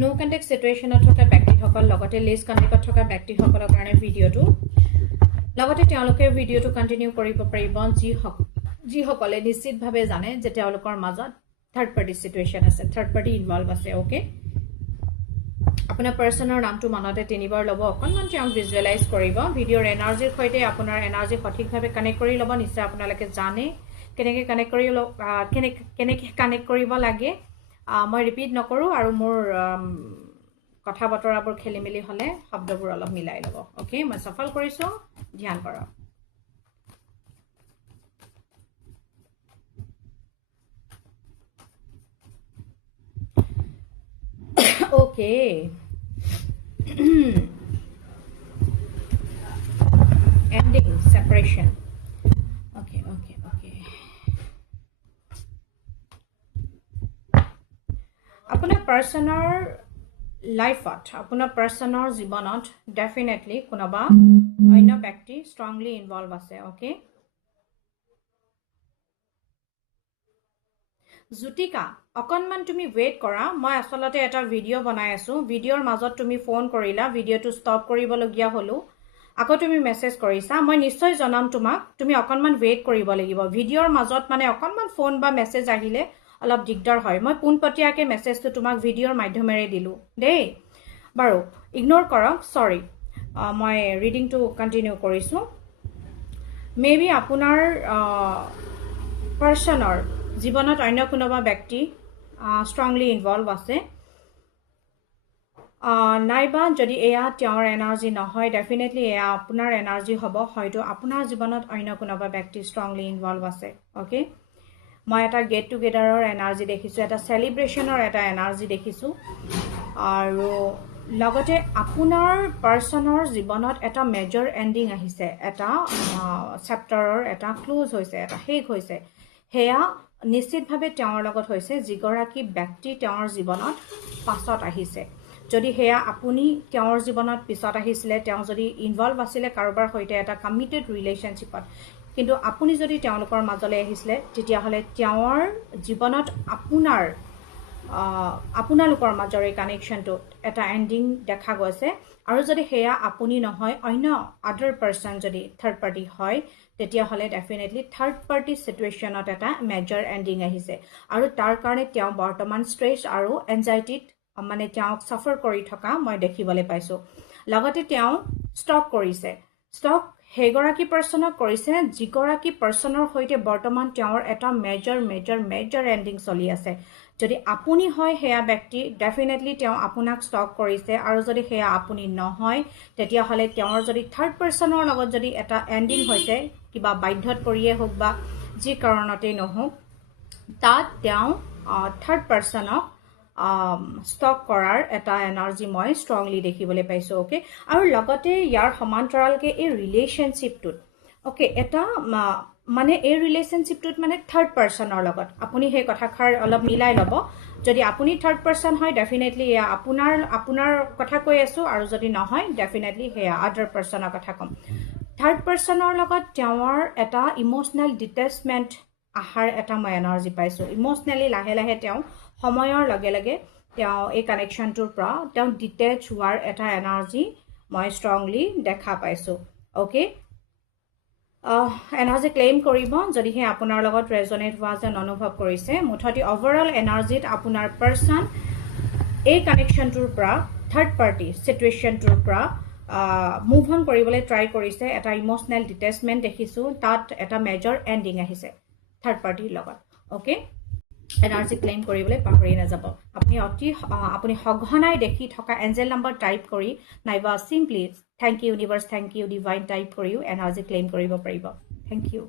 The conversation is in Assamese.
নো কন্টেক্ট সিচুৱেশ্যনত থকা ব্যক্তিসকল লগতে লেছ কন্টেক্টত থকা ব্যক্তিসকলৰ কাৰণে ভিডিঅ'টো লগতে তেওঁলোকে ভিডিঅ'টো কন্টিনিউ কৰিব পাৰিব যিসকলে নিশ্চিতভাৱে জানে যে তেওঁলোকৰ মাজত থাৰ্ড পাৰ্টি সিচুৱেশ্যন আছে, থাৰ্ড পাৰ্টি ইনভলভ আছে। ওকে, আপোনাৰ পাৰ্চনৰ নামটো মনতে তিনিবাৰ ল'ব, অকণমান তেওঁক ভিজুৱেলাইজ কৰিব। ভিডিঅ'ৰ এনাৰ্জিৰ সৈতে আপোনাৰ এনাৰ্জি সঠিকভাৱে কানেক্ট কৰি ল'ব। নিশ্চয় আপোনালোকে জানে কেনেকৈ কানেক্ট কৰিব লাগে। মই ৰিপিট নকৰোঁ আৰু মোৰ কথা বতৰাবোৰ খেলি মেলি হ'লে শব্দবোৰ অলপ মিলাই ল'ব। অ'কে, মই সফল কৰিছোঁ, ধ্যান কৰক। Okay, ending separation. Okay. আপোনাৰ পাৰ্চনৰ লাইফত, আপোনাৰ পাৰ্চনৰ জীৱনত ডেফিনেটলি কোনোবা অন্য ব্যক্তি ষ্ট্ৰংলি ইনভলভ আছে। অ'কে, জ্যোতিকা অকণমান তুমি ৱেইট কৰা, মই আচলতে এটা ভিডিঅ' বনাই আছোঁ। ভিডিঅ'ৰ মাজত তুমি ফোন কৰিলা, ভিডিঅ'টো ষ্টপ কৰিবলগীয়া হ'লো, আকৌ তুমি মেছেজ কৰিছা, মই নিশ্চয় জনাম তোমাক। তুমি অকণমান ৱেইট কৰিব লাগিব। ভিডিঅ'ৰ মাজত মানে অকণমান ফোন বা মেছেজ আহিলে অলপ দিগদাৰ হয়। মই পোনপটীয়াকৈ মেছেজটো তোমাক ভিডিঅ'ৰ মাধ্যমেৰে দিলোঁ দেই। বাৰু ইগন'ৰ কৰক, চৰি। মই ৰিডিংটো কণ্টিনিউ কৰিছোঁ। মে বি আপোনাৰ পাৰ্চনৰ জীৱনত অন্য কোনোবা ব্যক্তি ষ্ট্ৰংলি ইনভলভ আছে, নাইবা যদি এয়া তেওঁৰ এনাৰ্জি নহয়, ডেফিনেটলি এয়া আপোনাৰ এনাৰ্জি হ'ব। হয়তো আপোনাৰ জীৱনত অন্য কোনোবা ব্যক্তি ষ্ট্ৰংলি ইনভলভ আছে। অ'কে, মই এটা গেট টুগেডাৰৰ এনাৰ্জি দেখিছোঁ, এটা চেলিব্ৰেশ্যনৰ এটা এনাৰ্জি দেখিছোঁ, আৰু লগতে আপোনাৰ পাৰ্চনৰ জীৱনত এটা মেজৰ এণ্ডিং আহিছে, এটা চেপ্টাৰৰ এটা ক্লোজ হৈছে, এটা শেষ হৈছে। সেয়া নিশ্চিতভাৱে তেওঁৰ লগত হৈছে, যিগৰাকী ব্যক্তি তেওঁৰ জীৱনত পাছত আহিছে। যদি সেয়া আপুনি তেওঁৰ জীৱনত পিছত আহিছিলে, তেওঁ যদি ইনভলভ আছিলে কাৰোবাৰ সৈতে এটা কমিটেড ৰিলেশ্যনশ্বিপত, কিন্তু আপুনি যদি তেওঁলোকৰ মাজলৈ আহিছিলে, তেতিয়াহ'লে তেওঁৰ জীৱনত আপোনালোকৰ মাজৰ এই কানেকশ্যনটোত এটা এণ্ডিং দেখা গৈছে। আৰু যদি সেয়া আপুনি নহয়, অন্য আদাৰ পাৰ্চন যদি থাৰ্ড পাৰ্টি হয়, তেতিয়াহ'লে ডেফিনেটলি থাৰ্ড পাৰ্টি চিটুৱেশ্যনত এটা মেজৰ এণ্ডিং আহিছে। আৰু তাৰ কাৰণে তেওঁ বৰ্তমান ষ্ট্ৰেছ আৰু এনজাইটিত মানে তেওঁক ছাফাৰ কৰি থকা মই দেখিবলৈ পাইছোঁ। লগতে তেওঁ ষ্টক কৰিছে, ষ্টক সেইগৰাকী পাৰ্চনক কৰিছে যিগৰাকী পাৰ্চনৰ সৈতে বৰ্তমান তেওঁৰ এটা মেজৰ এণ্ডিং চলি আছে। যদি আপুনি হয় সেয়া ব্যক্তি, ডেফিনেটলি তেওঁ আপোনাক ষ্টক কৰিছে। আৰু যদি সেয়া আপুনি নহয়, তেতিয়াহ'লে তেওঁৰ যদি থাৰ্ড পাৰ্চনৰ লগত যদি এটা এণ্ডিং হৈছে, কিবা বাধ্যত পৰিয়েই হওক বা যি কাৰণতেই নহওক, তাত তেওঁ থাৰ্ড পাৰ্চনক ষ্টক কৰাৰ এটা এনাৰ্জি মই ষ্ট্ৰংলি দেখিবলৈ পাইছোঁ। অ'কে, আৰু লগতে ইয়াৰ সমান্তৰালকৈ এই ৰিলেশ্যনশ্বিপটোত, অ'কে, এটা মানে এই ৰিলেশ্যনশ্বিপটোত মানে থাৰ্ড পাৰ্চনৰ লগত আপুনি সেই কথাষাৰ অলপ মিলাই ল'ব। যদি আপুনি থাৰ্ড পাৰ্চন হয়, ডেফিনেটলি এয়া আপোনাৰ কথা কৈ আছোঁ, আৰু যদি নহয়, ডেফিনেটলি সেয়া আদাৰ পাৰ্চনৰ কথা ক'ম। থাৰ্ড পাৰ্চনৰ লগত তেওঁৰ এটা ইম'চনেল ডিটেচমেণ্ট আহাৰ এটা মই এনাৰ্জি পাইছোঁ। ইম'চনেলি লাহে লাহে তেওঁ সময়ৰ লগে লগে তেওঁ এই কানেকশ্যনটোৰ পৰা তেওঁ ডিটেচ হোৱাৰ এটা এনাৰ্জি মই ষ্ট্ৰংলি দেখা পাইছোঁ। অ'কে, এনাৰ্জি ক্লেইম কৰিব যদিহে আপোনাৰ লগত ৰেজনেট হোৱা যেন অনুভৱ কৰিছে। মুঠতে অভাৰঅল এনাৰ্জিত আপোনাৰ পাৰ্চন এই কানেকশ্যনটোৰ পৰা, থাৰ্ড পাৰ্টি চিটুৱেশ্যনটোৰ পৰা মুভ অন কৰিবলৈ ট্ৰাই কৰিছে। এটা ইম'চনেল ডিটেচমেণ্ট দেখিছোঁ, তাত এটা মেজৰ এণ্ডিং আহিছে থাৰ্ড পাৰ্টিৰ লগত। অ'কে, এনাৰ্জি ক্লেইম কৰিবলৈ পাহৰি নাযাব। আপুনি সঘনাই দেখি থকা এঞ্জেল নাম্বাৰ টাইপ কৰি, নাইবা simply thank you universe, thank you divine type কৰিও এনাৰ্জি ক্লেইম কৰিব পাৰিব। Thank U.